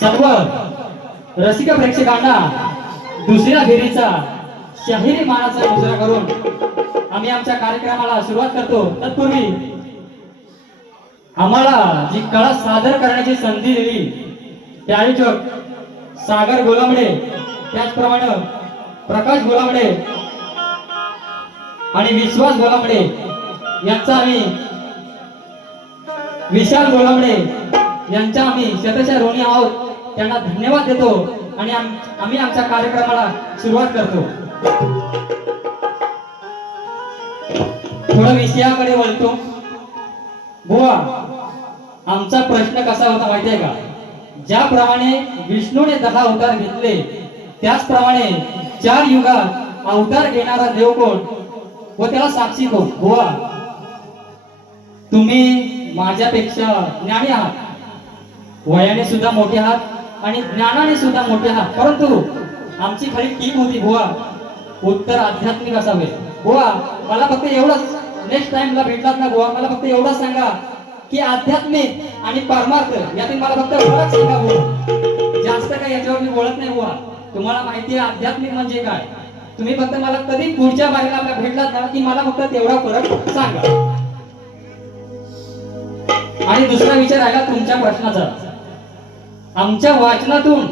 सर्व रसिक प्रेक्षकांना दुसऱ्या फेरीचा शाहिरी मानाचा मुजरा करून आम्ही आमच्या कार्यक्रमाला सुरुवात करतो। तत्पूर्वी आम्हाला जी कला सादर करण्याची संधी दिली ते आयोजक सागर गोलामडे, त्याचप्रमाणे प्रकाश गोलामडे आणि विश्वास गोलामडे यांचा आम्ही विशाल गोलामडे यांचा आम्ही शतशः ऋणी आहोत। त्यांना धन्यवाद देतो आणि आम्ही आमच्या कार्यक्रमाला सुरुवात करतो। थोडं विषयाकडे वळतो। बुवा, आमचा प्रश्न कसा होता माहितीये का? ज्याप्रमाणे विष्णूने 10 अवतार घेतले त्याचप्रमाणे 4 युगात अवतार घेणारा देव कोण व त्याला साक्षी कोण? बुवा, तुम्ही माझ्यापेक्षा ज्ञानी आहात, वयाने सुद्धा मोठे आहात आणि ज्ञानाने सुद्धा मोठे आहात, परंतु आमची खरी टीम होती बुवा, उत्तर आध्यात्मिक असावे. बुवा, मला फक्त एवढंच, नेक्स्ट टाइमला भेटलात ना बुवा, मला फक्त एवढंच सांगा की आध्यात्मिक आणि परमार्थ यातील मला फक्त फरक सांगा बुवा. जास्त काही याच्यावर मी बोलत नाही बुवा. तुम्हाला माहिती आहे आध्यात्मिक म्हणजे काय. तुम्ही फक्त मला कधी पुढच्या बारीला आपल्या भेटलात ना की मला फक्त तेवढा फरक सांगा. आणि दुसरा विचार आहे का तुमच्या प्रश्नाचा, आमच्या वाचनातून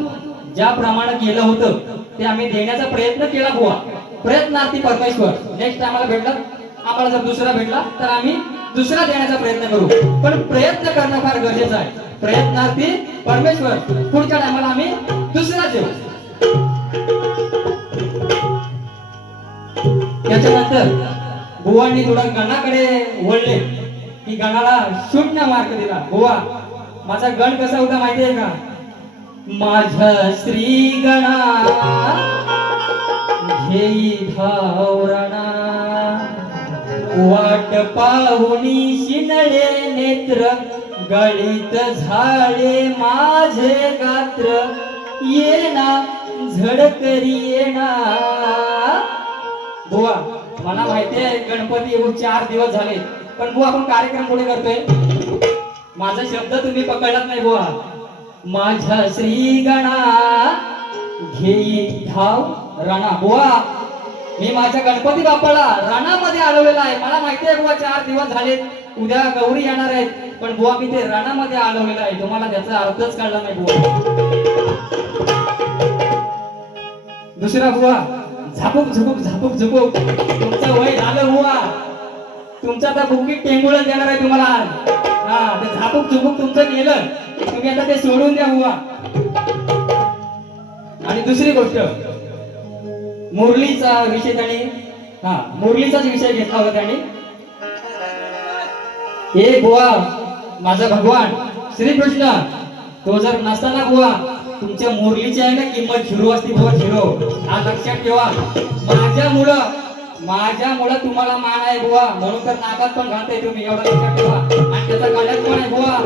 ज्याप्रमाणे केलं होतं ते आम्ही देण्याचा प्रयत्न केला बुवा. प्रयत्नार्थी परमेश्वर. नेक्स्ट आम्हाला भेटला, आम्हाला जर दुसरा भेटला तर आम्ही दुसरा देण्याचा प्रयत्न करू, पण प्रयत्न करणं फार गरजेचं आहे. प्रयत्नार्थी परमेश्वर. पुढच्या टायमाला आम्ही दुसरा देऊ. त्याच्यानंतर बुवांनी थोडा गणाकडे वळले की गणाला 0 मार्क दिला. बुवा, माझा गण कसा होता माहितीये का? माझ्या श्री गणा घेई धावरणा, वाट पाहुनी शिनळे नेत्र, गळीत झाले माझे गात्र, येना झडकरी येना. बुवा, मला माहितीये गणपती येऊन 4 दिवस झाले, पण बुवा आपण कार्यक्रम पुढे करतोय. माझा शब्द तुम्ही पकडलात नाही बुवा. माझ्या श्री गणा घेई धाव रणा. बुवा, मी माझ्या गणपती बाप्पाला रणामध्ये आळवलेला आहे. मला माहिती आहे बुवा 4 दिवस झाले, उद्या गौरी येणार आहेत, पण बुवा मी ते रणामध्ये आळवलेलं आहे. तुम्हाला त्याचा अर्थच कळला नाही बुवा. दुसरा बुवा, झापूक झुपूक झापूक झुपूक. तुमचं वय झालं बुवा, तुमचं आता बुकीट टेंगुळच देणार आहे तुम्हाला. हा, ते झापूक झुपूक तुमचं केलं, तुम्ही आता ते सोडून द्या बुवा. आणि दुसरी गोष्ट, मुरलीचा विषय त्याने, मुरलीचाच विषय घेतला होता त्याने. हे बुवा, माझा भगवान श्रीकृष्ण तो जर नसताना बुवा तुमच्या मुरलीची आहे ना किंमत 0 असती बुवा, 0. हा लक्षात ठेवा. माझ्यामुळं तुम्हाला मान आहे बुवा, म्हणून तर नाकात पण घालताय तुम्ही, एवढं लक्षात ठेवा. आणि त्याचा गळ्यात पण आहे बुवा.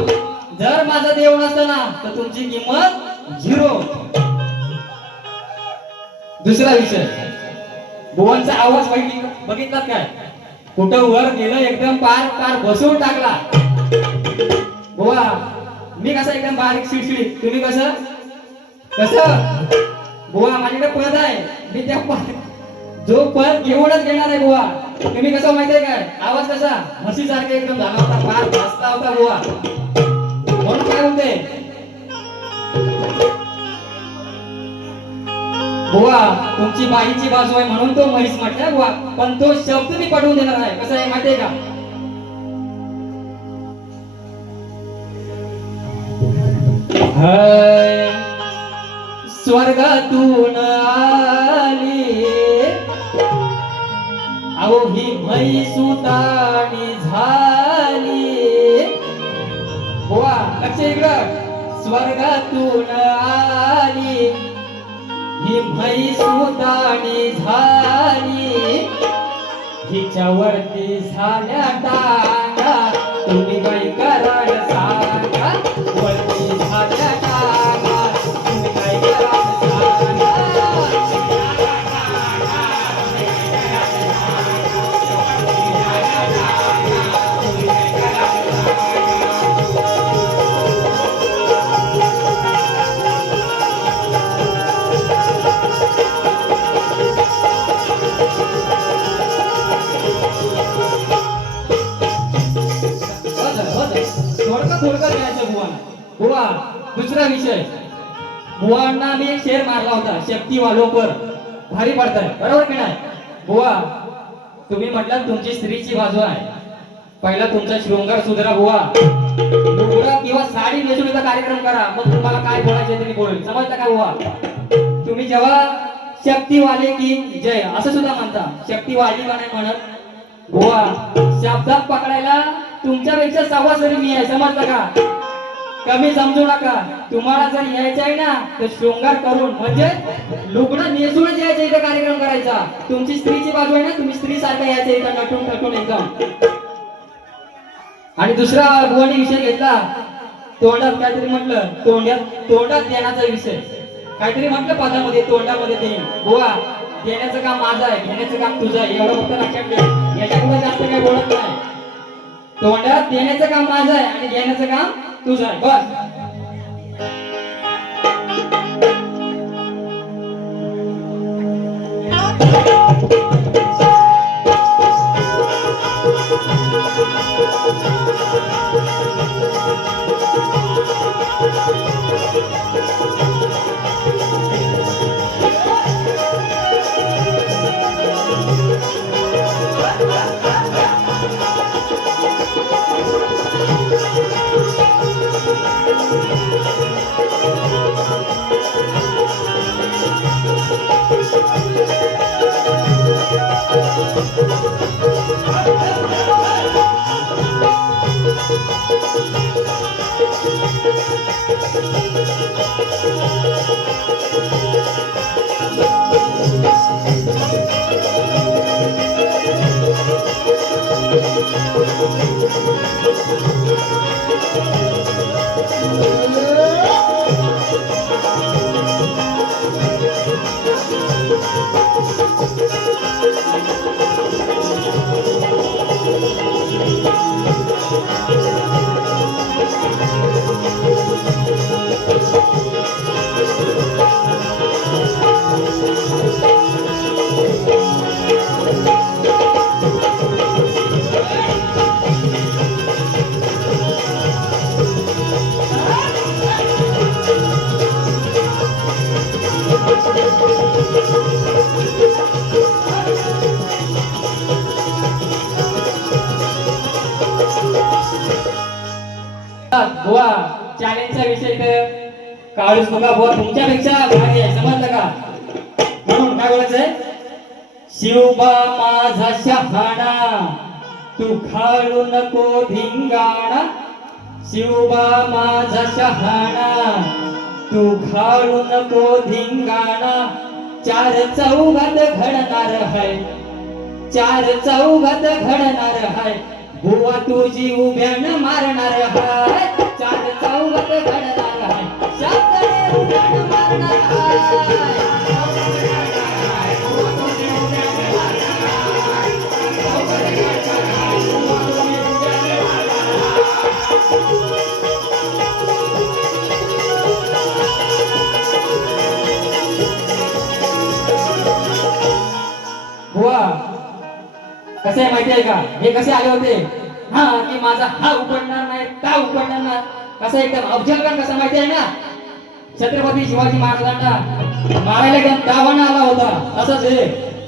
जर माझा देव नसताना तर तुमची किंमत 0. दुसरा विषय, बुवांचा आवाज बघितलात काय? कुठं वर गेलं एकदम पार बसवून टाकला. बुवा, मी कसं एकदम बारीक शिडशिडीत, तुम्ही कसं बुवा माझ्याकडे पद आहे, मी त्या जो पद घेऊनच घेणार आहे बुवा. तुम्ही कसं माहितीये काय? आवाज कसा म्हशीसारखा एकदम झाला होता, पार बसला होता बुवा. म्हणून काय होते बुवा, तुमची बाईची बाजू आहे म्हणून तो म्हैस म्हटलाय बुवा, पण तो शब्द मी पटवून देणार नाही. कसं आहे माहितीये का? स्वर्गातून आली अहो ही म्हैस उताणी झाली. बुवा लक्ष इकडं, स्वर्गातून आली ही म्हैस उताणी झाली, हिच्यावरती झाल्या टांगा, तुम्ही काय कराल सांगा. वरती झाल्या टांगा, तुम्ही काय कराल सांगा. थोडक्यात द्यायचं बुवा. बुवा, दुसरा विषय, बुवांना मी एक शेर मारला होता, शक्ती वालोपर भारी पडताय, बरोबर की नाही? बुवा, तुम्ही म्हटलं तुमची स्त्रीची बाजू आहे, पहिला तुमचा शृंगार सुधरा बुवा. लुगडा किंवा साडी नेसवण्याचा कार्यक्रम करा, मग तुम्हाला काय बोलायचं ते मी बोलेल. समजलं का बुवा? तुम्ही जेव्हा शक्तीवाले की जय असं सुद्धा म्हणता, शक्तीवाली का नाही म्हणत बुवा. शब्दात पकडायला तुमच्यापेक्षा सव्वासरी मी आहे, समजलं का? कमी समजू नका. तुम्हाला जर यायचं आहे ना तर शृंगार करून म्हणजे लुगडं नेसूनच यायचं इथं कार्यक्रम करायचा. तुमची स्त्रीची बाजू आहे ना, तुम्ही स्त्री सारखं यायचं इथं नटून थटून एकदम. आणि दुसरा बुवानी विषय घेतला, तोंडात काहीतरी म्हटलं, तोंडात देण्याचा विषय काहीतरी म्हटलं पदामध्ये, तोंडामध्ये देईन. बुवा देण्याचं काम माझं आहे, घेण्याचं काम तुझं आहे, एवढं फक्त लक्षात ठेव. याच्यापुढे जास्त काही बोलत नाही. तोंडात देण्याचं काम माझं आहे आणि घेण्याचं काम तुझं आहे, बस. बुवा चॅलेंजचा विषय तर काळूच नका बुवा, तुमच्यापेक्षा भारी आहे, समजलं का? म्हणून काय बोलायचंय, शिवबा माझा शहाणा तू खाळू नको धिंगाणा. शिवबा माझा शहाणा तू खाळू नको धिंगाणा. चार चौघात घडणार है, चार चौघात घडणार है. बुवा तुझी उभ्यानं मारणार हाय, चार चौघात घडणार हाय. शब्दाने उभ्यानं मारणार हाय. बुवा कसे माहिती आहे का, हे कसे आले होते, हा की माझा हा उपडणार नाही, ता उपडणार नाही, कसं एकदम अफजलखान कसा माहिती आहे ना, छत्रपती शिवाजी महाराजांना मारायला एकदम दावाना आला होता, असंच आहे.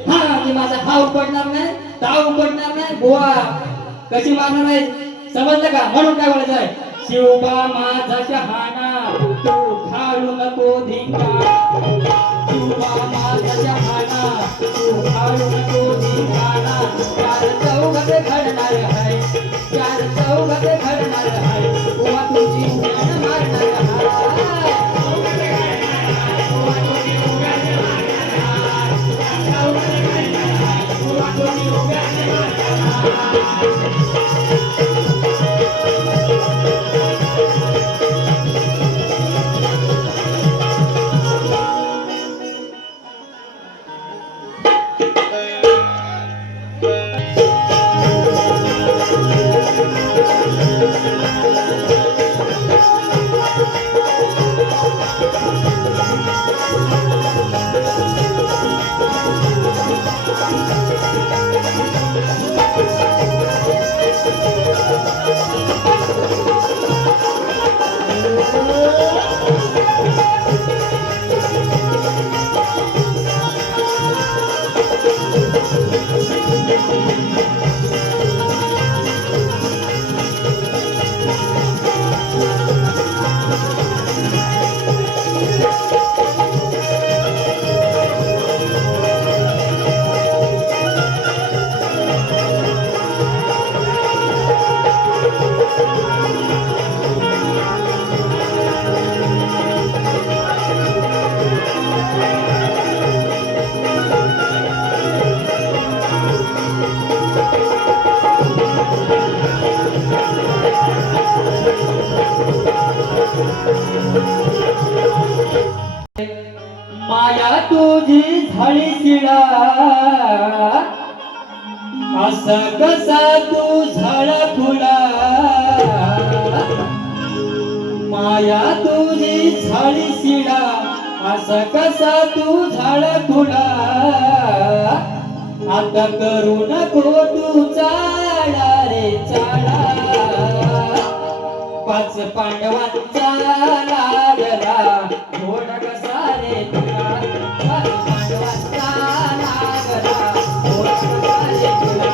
हा की माझा हा उपडणार नाही, ता उपडणार नाही. बुवा कशी मारणार नाही, समजलं का? म्हणून काय बोलायचं आहे, शिवबा माझा शहाणा तू खाळू नको धिंगाणा. शिवबा माझा शहाणा तू खाळू नको धिंगाणा. चार चौघात घडणार है, चार चौघात घडणार है. बुवा तुझी उभ्यानं मारणार हाय. माया तुझी झाली शिळा असं कसा तू झाला फुला माया तुझी झाली शिळा असं कसा तू झाला फुला आता करू नको तू चाळा रे चाळा पाच पांडवांचा लागला घोडा कसा रे तुला पाच पांडवांचा लागला घोडा कसा रे तुला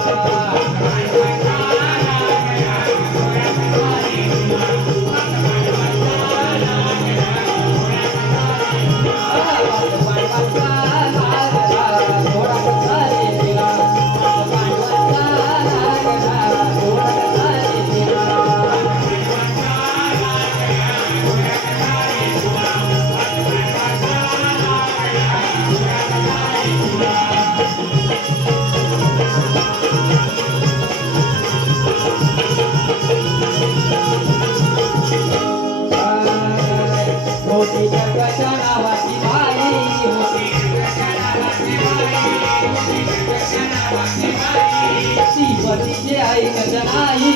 पतीचे ऐकत नाही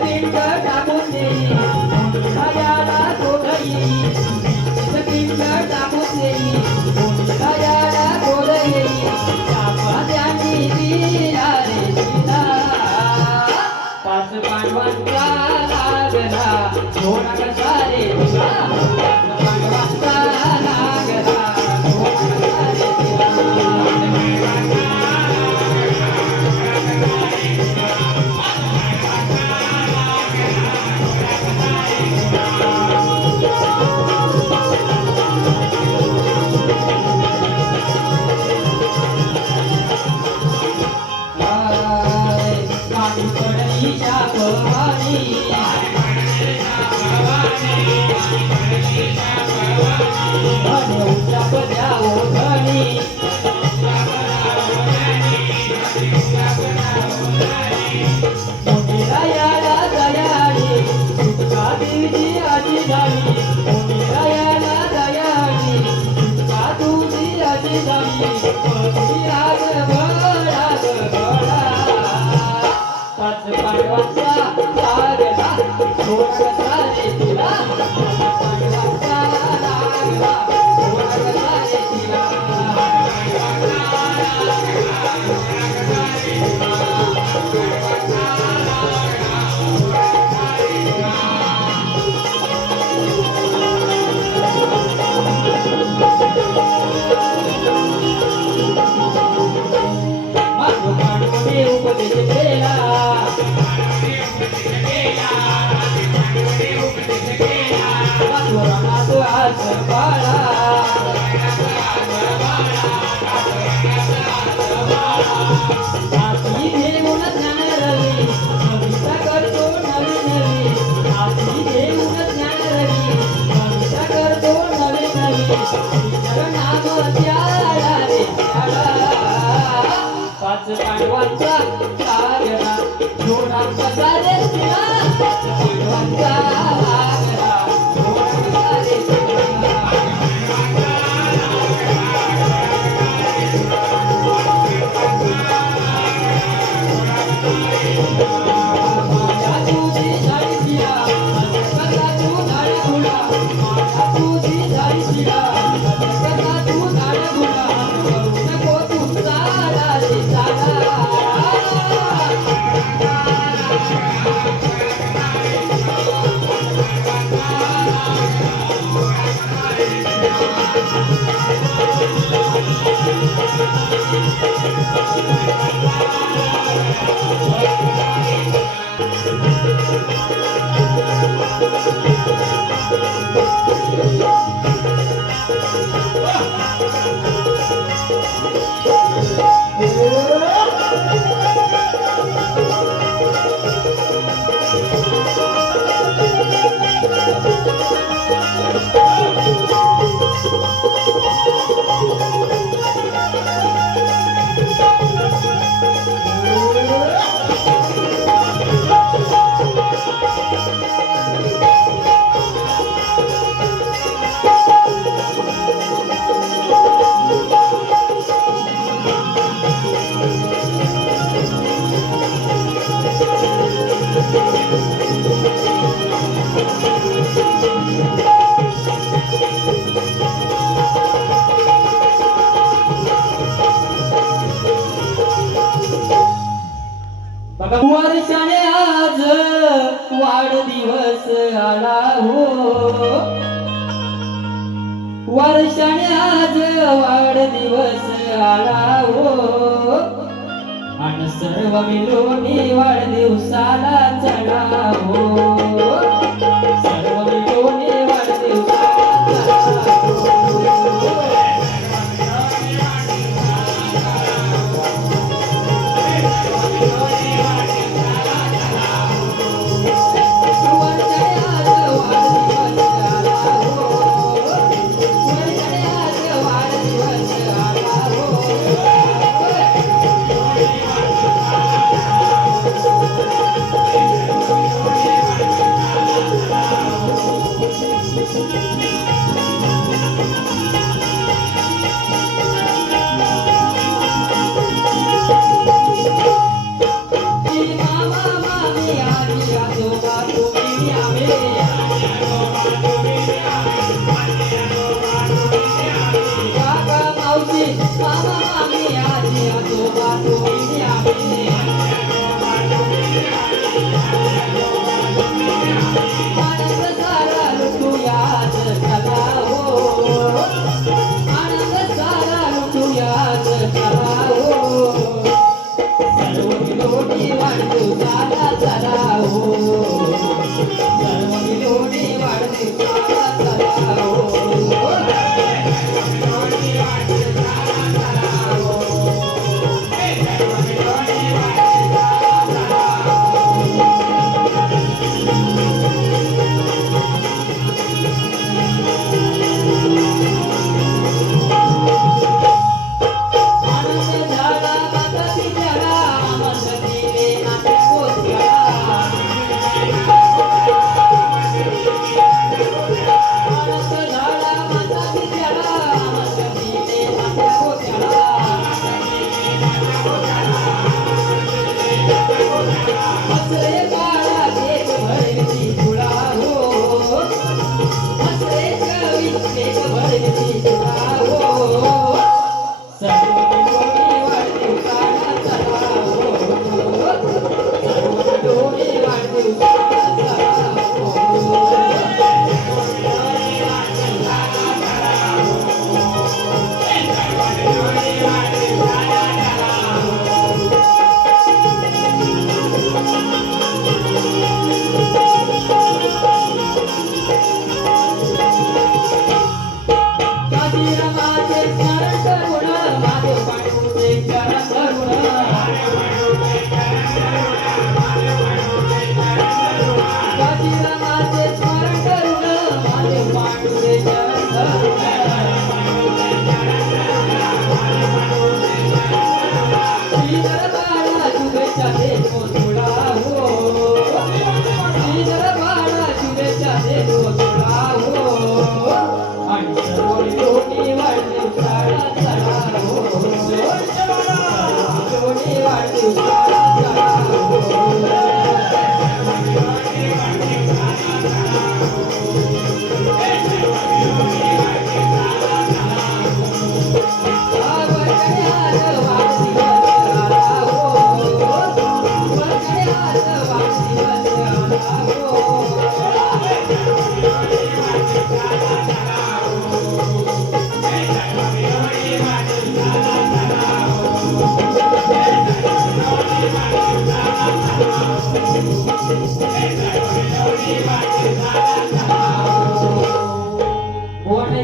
पिंड टाकून देई दयाला तोडई पिंड टाकून देई दयाला तोडई त्यांनी दिला रे दिला पाच पांडवांचा लागला घोडा कसा रे तुला पांडवांचा लागला पाच पांडवांचा लागला घोडा कसा रे तुला पांडवांचा लागला घोडा कसा रे तुला पाच पांडवांचा लागला घोडा कसा रे तुला पाच पांडवांचा लागला घोडा कसा रे तुला माया तुझी झाली शिळा कसा तू झाला घोडा माया तुझी झाली शिळा कसा तू झाला घोडा करू नको तू चाला रे चाला वर्षाने आज वाढदिवस आला हो, वर्षाने आज वाढदिवस आला हो, आणि सर्व मिळून वाढदिवसाला चला हो, सर्व मिळून वाढदिवसाला चला हो.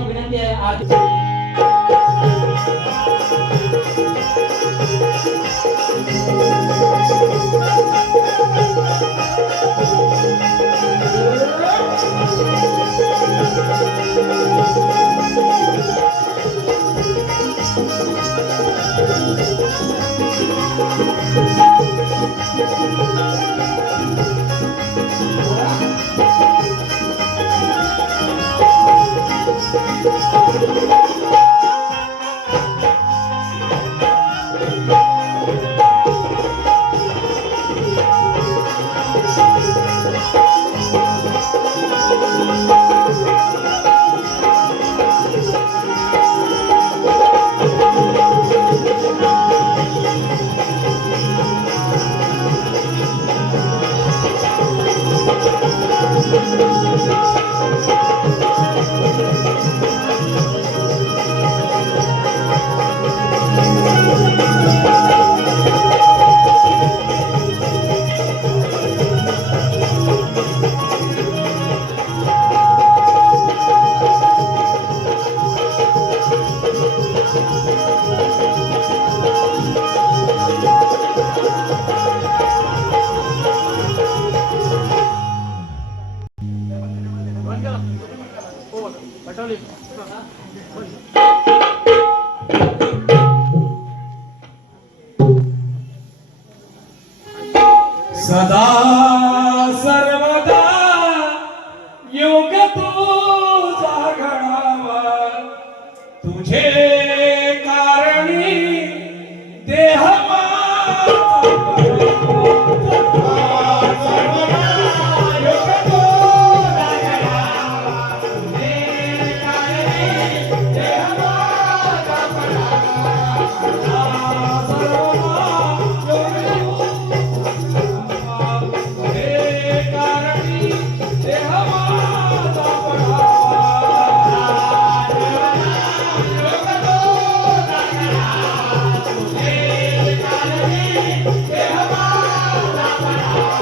विनंती आहे सदा